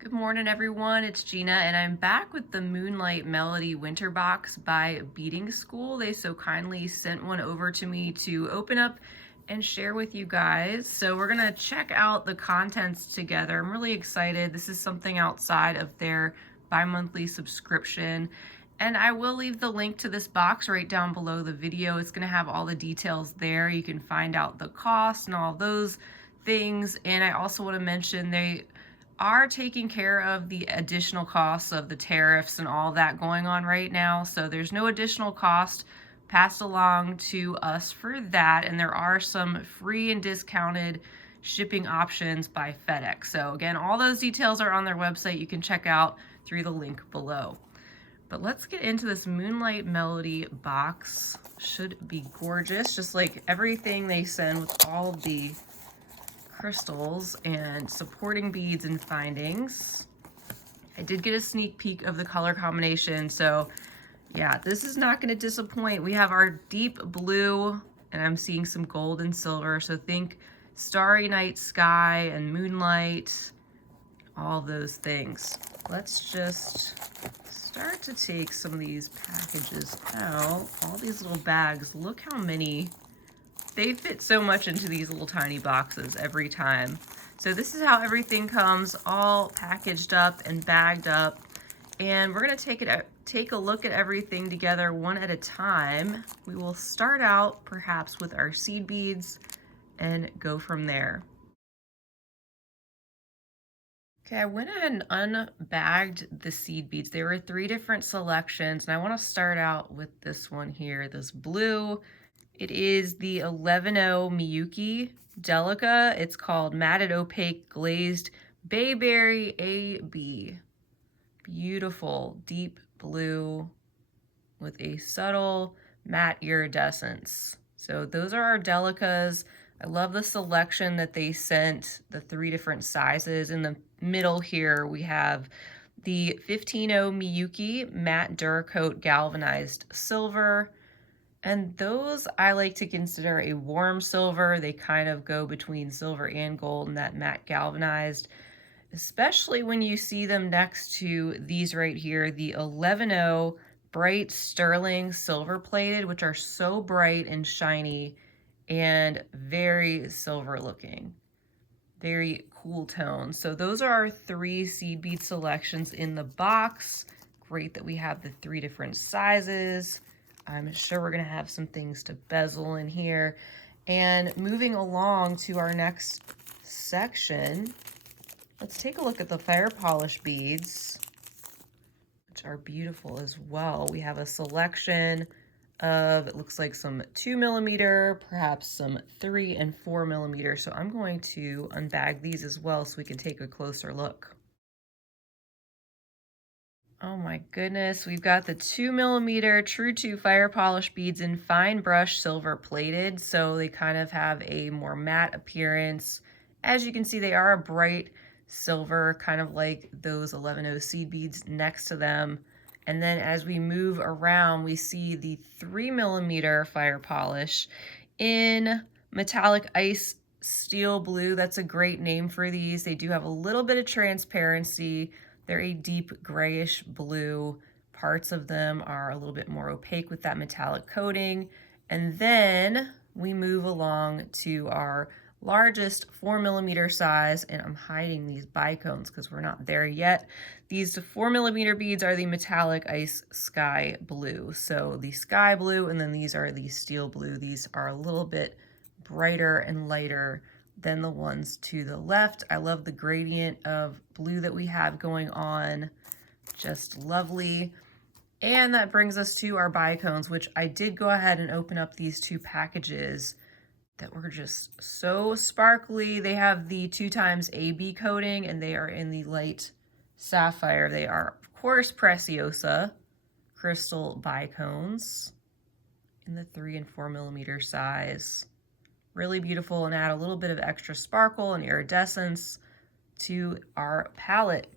Good morning, everyone. It's Gina, and I'm back with the Moonlight Melody Winter Box by BeadingSchool. They so kindly sent one over to me to open up and share with you guys. So we're gonna check out the contents together. I'm really excited. This is something outside of their bi-monthly subscription. And I will leave the link to this box right down below the video. It's gonna have all the details there. You can find out the cost and all those things. And I also wanna mention they are taking care of the additional costs of the tariffs and all that going on right now. So there's no additional cost passed along to us for that. And there are some free and discounted shipping options by FedEx. So again, all those details are on their website. You can check out through the link below. But let's get into this Moonlight Melody box. Should be gorgeous, just like everything they send with all the crystals and supporting beads and findings. I did get a sneak peek of the color combination, so yeah, this is not going to disappoint. We have our deep blue, and I'm seeing some gold and silver, so think starry night sky and moonlight, all those things. Let's just start to take some of these packages out. All these little bags, look how many. They fit so much into these little tiny boxes every time. So this is how everything comes, all packaged up and bagged up. And we're gonna take a look at everything together one at a time. We will start out perhaps with our seed beads and go from there. Okay, I went ahead and unbagged the seed beads. There were 3 different selections, and I wanna start out with this one here, this blue. It is the 11-0 Miyuki Delica. It's called Matted Opaque Glazed Bayberry AB. Beautiful deep blue with a subtle matte iridescence. So those are our Delicas. I love the selection that they sent, the 3 different sizes. In the middle here, we have the 15-0 Miyuki Matte Duracoat Galvanized Silver. And those I like to consider a warm silver. They kind of go between silver and gold and that matte galvanized, especially when you see them next to these right here, the 11-0 bright sterling silver plated, which are so bright and shiny and very silver looking. Very cool tone. So those are our 3 seed bead selections in the box. Great that we have the 3 different sizes. I'm sure we're going to have some things to bezel in here. And moving along to our next section, let's take a look at the fire polish beads, which are beautiful as well. We have a selection of, it looks like some 2mm, perhaps some 3 and 4mm. So I'm going to unbag these as well so we can take a closer look. Oh my goodness, we've got the 2mm True 2 fire polish beads in fine brush silver plated, so they kind of have a more matte appearance. As you can see, they are a bright silver, kind of like those 11-0 seed beads next to them. And then as we move around, we see the 3mm fire polish in metallic ice steel blue. That's a great name for these. They do have a little bit of transparency. They're a deep grayish blue. Parts of them are a little bit more opaque with that metallic coating. And then we move along to our largest 4mm size, and I'm hiding these bicones because we're not there yet. These 4mm beads are the metallic ice sky blue. So the sky blue, and then these are the steel blue. These are a little bit brighter and lighter than the ones to the left. I love the gradient of blue that we have going on. Just lovely. And that brings us to our bicones, which I did go ahead and open up these 2 packages that were just so sparkly. They have the 2x AB coating, and they are in the light sapphire. They are, of course, Preciosa crystal bicones in the 3 and 4mm size. Really beautiful and add a little bit of extra sparkle and iridescence to our palette.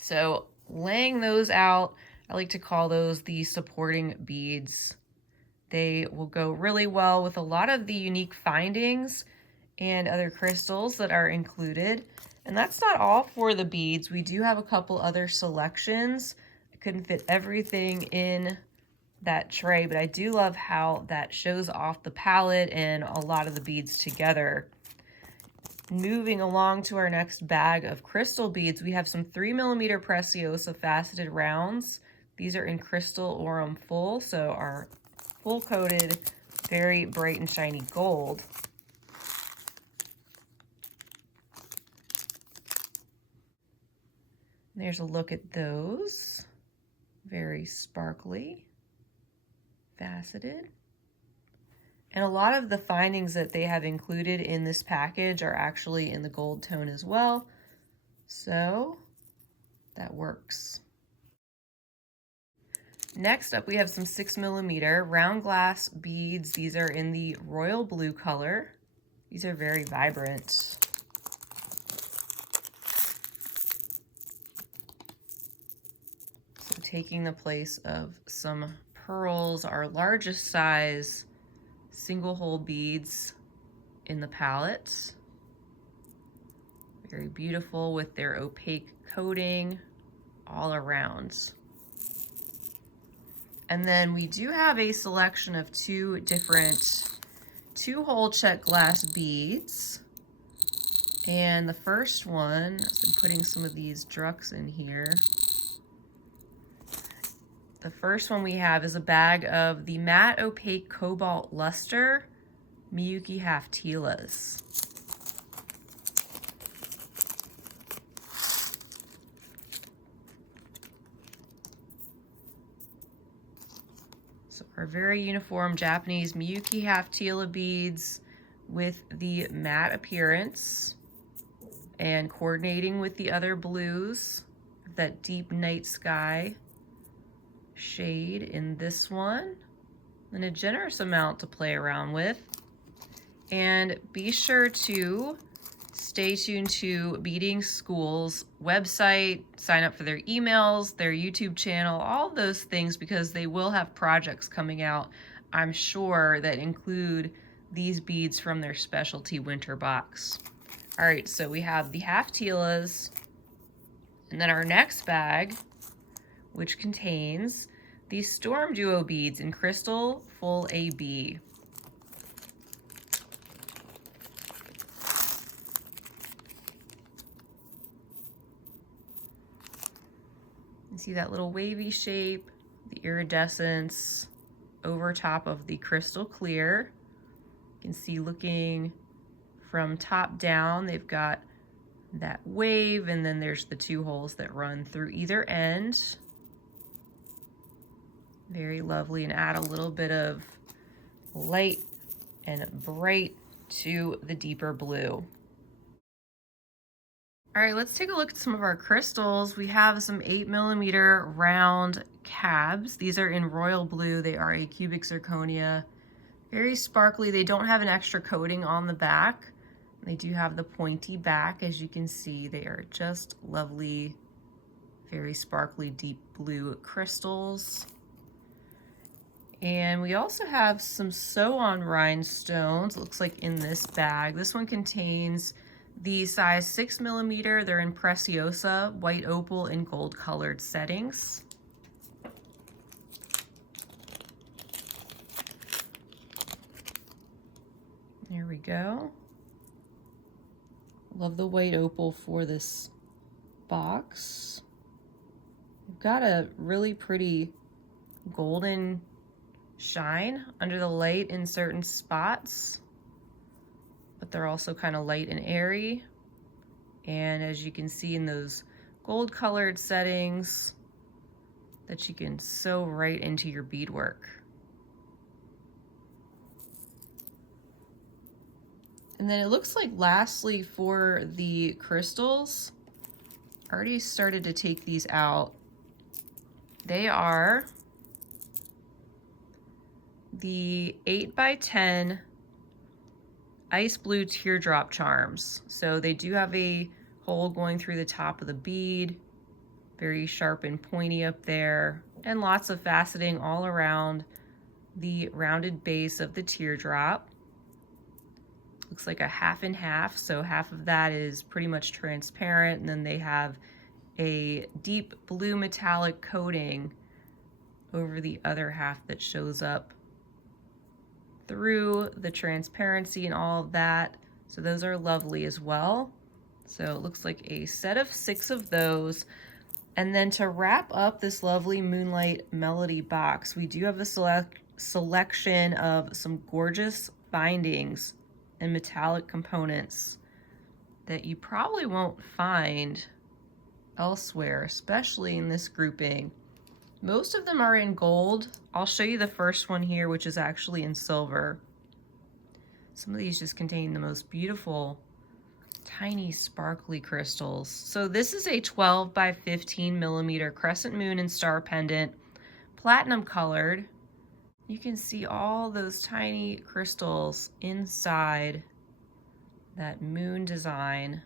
So laying those out, I like to call those the supporting beads. They will go really well with a lot of the unique findings and other crystals that are included. And that's not all for the beads. We do have a couple other selections. I couldn't fit everything in that tray, but I do love how that shows off the palette and a lot of the beads together. Moving along to our next bag of crystal beads, we have some 3mm Preciosa faceted rounds. These are in crystal aurum full, so our full coated, very bright and shiny gold. There's a look at those. Very sparkly, faceted. And a lot of the findings that they have included in this package are actually in the gold tone as well. So that works. Next up, we have some 6mm round glass beads. These are in the royal blue color. These are very vibrant. So taking the place of some pearls, our largest size single hole beads in the palette. Very beautiful with their opaque coating all around. And then we do have a selection of two different 2-hole check glass beads. And the first one, as I'm putting some of these drucks in here, the first one we have is a bag of the matte opaque cobalt luster Miyuki Haftilas. So our very uniform Japanese Miyuki Haftila beads with the matte appearance and coordinating with the other blues, that deep night sky shade in this one, and a generous amount to play around with. And be sure to stay tuned to BeadingSchool's website, sign up for their emails, their YouTube channel, all those things, because they will have projects coming out, I'm sure, that include these beads from their specialty winter box. All right, so we have the Haftilas, and then our next bag, which contains the Storm Duo beads in crystal full AB. You see that little wavy shape, the iridescence over top of the crystal clear. You can see looking from top down, they've got that wave, and then there's the 2 holes that run through either end. Very lovely, and add a little bit of light and bright to the deeper blue. All right, let's take a look at some of our crystals. We have some 8mm round cabs. These are in royal blue. They are a cubic zirconia. Very sparkly. They don't have an extra coating on the back. They do have the pointy back. As you can see, they are just lovely, very sparkly, deep blue crystals. And we also have some sew-on rhinestones, looks like in this bag. This one contains the size 6mm. They're in Preciosa, white opal, and gold colored settings. There we go. Love the white opal for this box. We've got a really pretty golden shine under the light in certain spots, but they're also kind of light and airy. And as you can see in those gold colored settings, that you can sew right into your beadwork. And then it looks like lastly for the crystals, I already started to take these out. They are the 8x10 ice blue teardrop charms. So they do have a hole going through the top of the bead, very sharp and pointy up there, and lots of faceting all around the rounded base of the teardrop. looks like a half and half. So half of that is pretty much transparent, and then they have a deep blue metallic coating over the other half that shows up through the transparency and all of that. So those are lovely as well. So it looks like a set of 6 of those. And then to wrap up this lovely Moonlight Melody box, we do have a selection of some gorgeous bindings and metallic components that you probably won't find elsewhere, especially in this grouping. Most of them are in gold. I'll show you the first one here, which is actually in silver. Some of these just contain the most beautiful, tiny, sparkly crystals. So this is a 12 by 15 millimeter crescent moon and star pendant, platinum colored. You can see all those tiny crystals inside that moon design.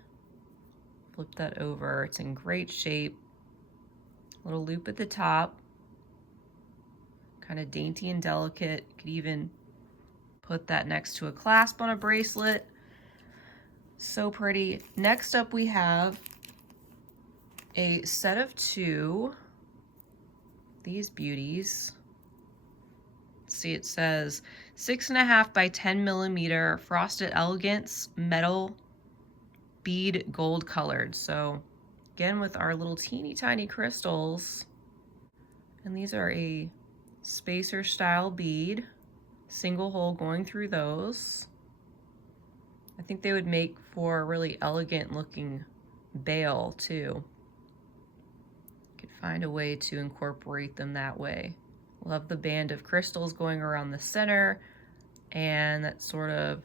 Flip that over. It's in great shape. Little loop at the top. Kind of dainty and delicate. Could even put that next to a clasp on a bracelet. So pretty. Next up we have a set of 2. These beauties. See, it says 6.5 by 10 millimeter frosted elegance metal bead gold colored. So again, with our little teeny tiny crystals, and these are a spacer style bead, single hole going through those. I think they would make for a really elegant looking bail too. Could find a way to incorporate them that way. Love the band of crystals going around the center and that sort of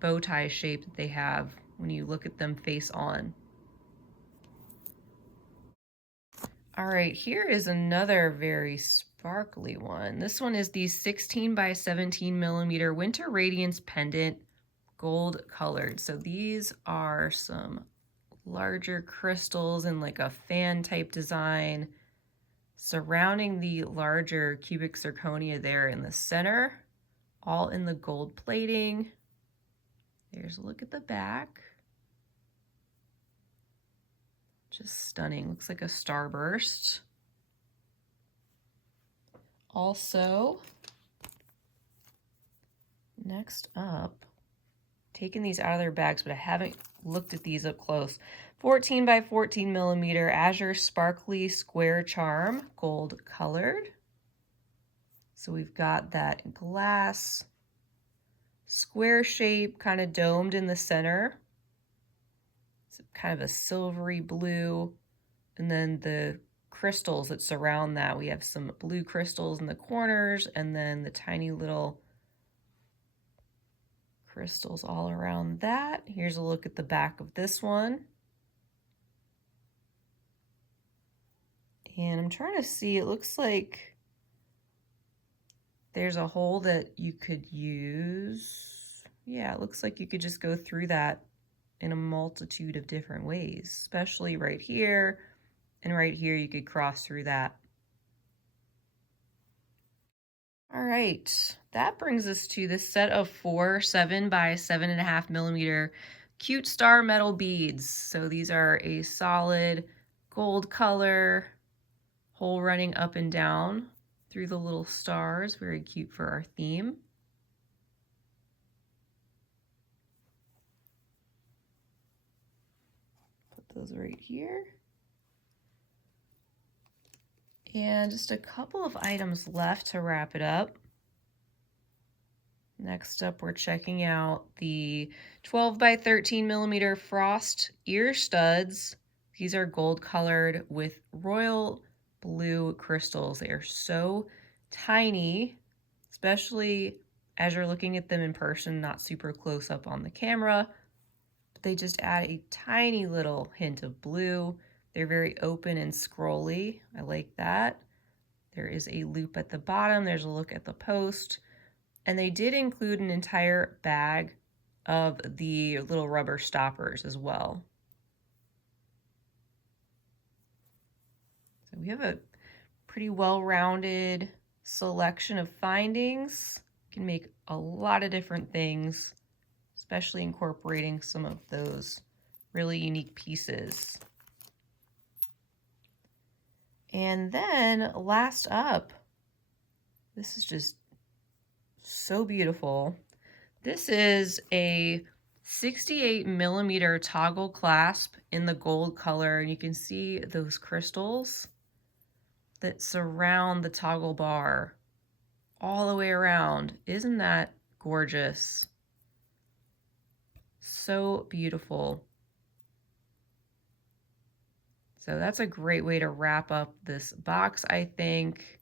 bow tie shape that they have when you look at them face on. All right, here is another very sparkly one. This one is the 16 by 17 millimeter Winter Radiance pendant, gold colored. So these are some larger crystals in like a fan type design surrounding the larger cubic zirconia there in the center, all in the gold plating. There's a look at the back. Just stunning. Looks like a starburst. Also, next up, taking these out of their bags, but I haven't looked at these up close. 14 by 14 millimeter Azure Sparkly Square Charm, gold colored. So we've got that glass square shape, kind of domed in the center. It's kind of a silvery blue. And then the crystals that surround that, we have some blue crystals in the corners and then the tiny little crystals all around that. Here's a look at the back of this one. And I'm trying to see, it looks like there's a hole that you could use. Yeah, it looks like you could just go through that in a multitude of different ways, especially right here and right here, you could cross through that. All right, that brings us to this set of 4 7 by 7.5 millimeter cute star metal beads. So these are a solid gold color, hole running up and down through the little stars. Very cute for our theme. Put those right here. And just a couple of items left to wrap it up. Next up, we're checking out the 12 by 13 millimeter frost ear studs. These are gold colored with royal blue crystals. They are so tiny, especially as you're looking at them in person, not super close up on the camera. But they just add a tiny little hint of blue. They're very open and scrolly. I like that. There is a loop at the bottom. There's a look at the post. And they did include an entire bag of the little rubber stoppers as well. So we have a pretty well-rounded selection of findings. You can make a lot of different things, especially incorporating some of those really unique pieces. And then last up, this is just so beautiful. This is a 68mm toggle clasp in the gold color, and you can see those crystals that surround the toggle bar all the way around. Isn't that gorgeous? So beautiful. So that's a great way to wrap up this box, I think.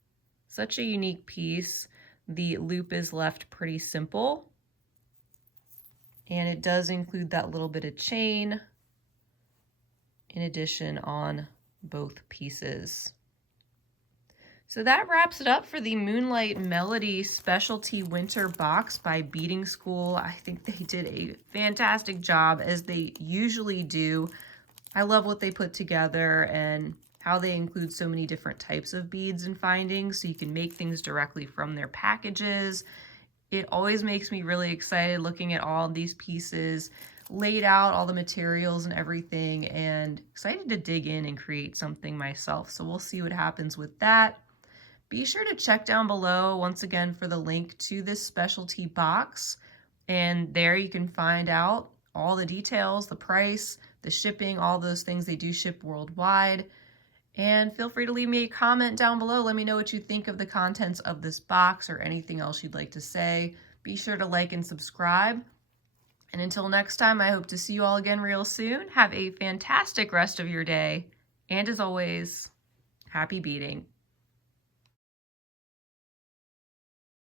Such a unique piece. The loop is left pretty simple, and it does include that little bit of chain in addition on both pieces. So that wraps it up for the Moonlight Melody Specialty Winter Box by BeadingSchool. I think they did a fantastic job, as they usually do. I love what they put together and how they include so many different types of beads and findings, so you can make things directly from their packages. It always makes me really excited looking at all of these pieces laid out, all the materials and everything, and excited to dig in and create something myself. So we'll see what happens with that. Be sure to check down below once again for the link to this specialty box, and there you can find out all the details, the price, the shipping, all those things. They do ship worldwide. And feel free to leave me a comment down below. Let me know what you think of the contents of this box or anything else you'd like to say. Be sure to like and subscribe. And until next time, I hope to see you all again real soon. Have a fantastic rest of your day. And as always, happy beading.